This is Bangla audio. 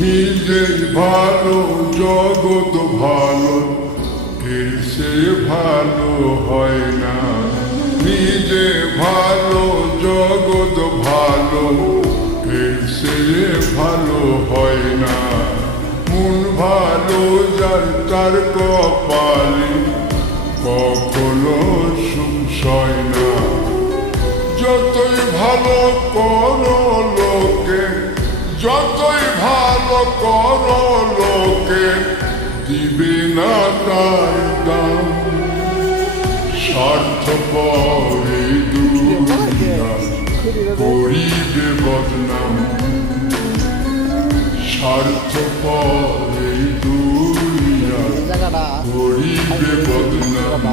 নিজে ভালো জগৎ ভালো, এর সে ভালো হয় না। নিজে ভালো জগৎ ভালো, এর সে ভালো হয় না। মন ভালো যার তার কপালে কখনো সুখ সয় না। যতই ভালো করো লোকে, যতই ভালো করো লোকে, দিবে না তার দাম। স্বার্থপর এই দুনিয়া করিবে বদনাম। স্বার্থপর এই দুনিয়া করিবে বদনাম।